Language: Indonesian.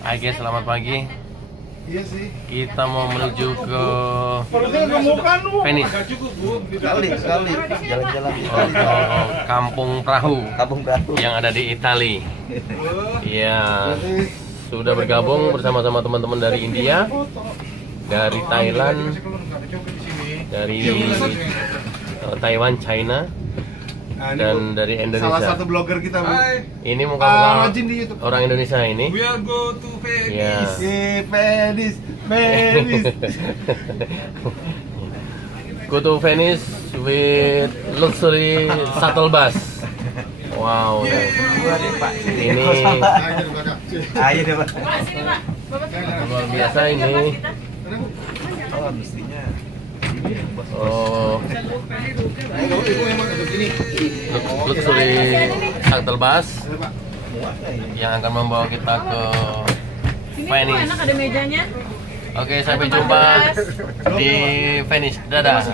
Hai guys, selamat pagi. Iya sih. Kita mau menuju ke Venice. Sekali jalan-jalan. Kampung Perahu Kampung Perahu. yang ada di Itali. Iya, sudah bergabung bersama-sama teman-teman dari India, dari Thailand, dari Taiwan, China, dan dari Indonesia. Salah satu blogger kita, Bu. Ini muka-muka rajin di YouTube. orang Indonesia ini. We are go to Venice. Ya. Venice. Go to Venice with luxury shuttle bus. Wow. Ini Ayo deh, Pak. luar biasa ini. Oh, mestinya. Oh, luxury shuttle bus yang akan membawa kita ke Venice. Enak ada mejanya. Oke, sampai jumpa di Venice. Dadah.